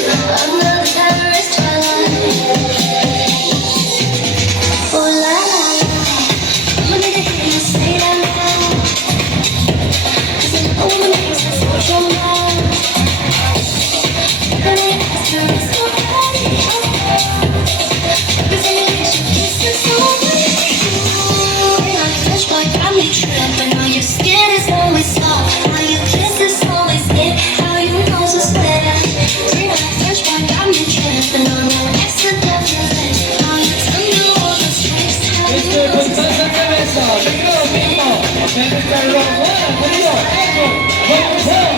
Another terrorist twilight. Oh la la la, I need to hear you say that loud. 'Cause I know the names that spoke your mouth. Honey, after it's so bad. 'Cause I need your kisses so true. And I touch my got me tripping. How your skin is always soft. How your kiss is always hit. How you know so sad. And I touch my got me tripping. On your accident. How you tell me all the strings. How you Mr. know so Punta sa Cabeza, Biglo, Biglo, Mr. Ron, 1, 2, 1, 2.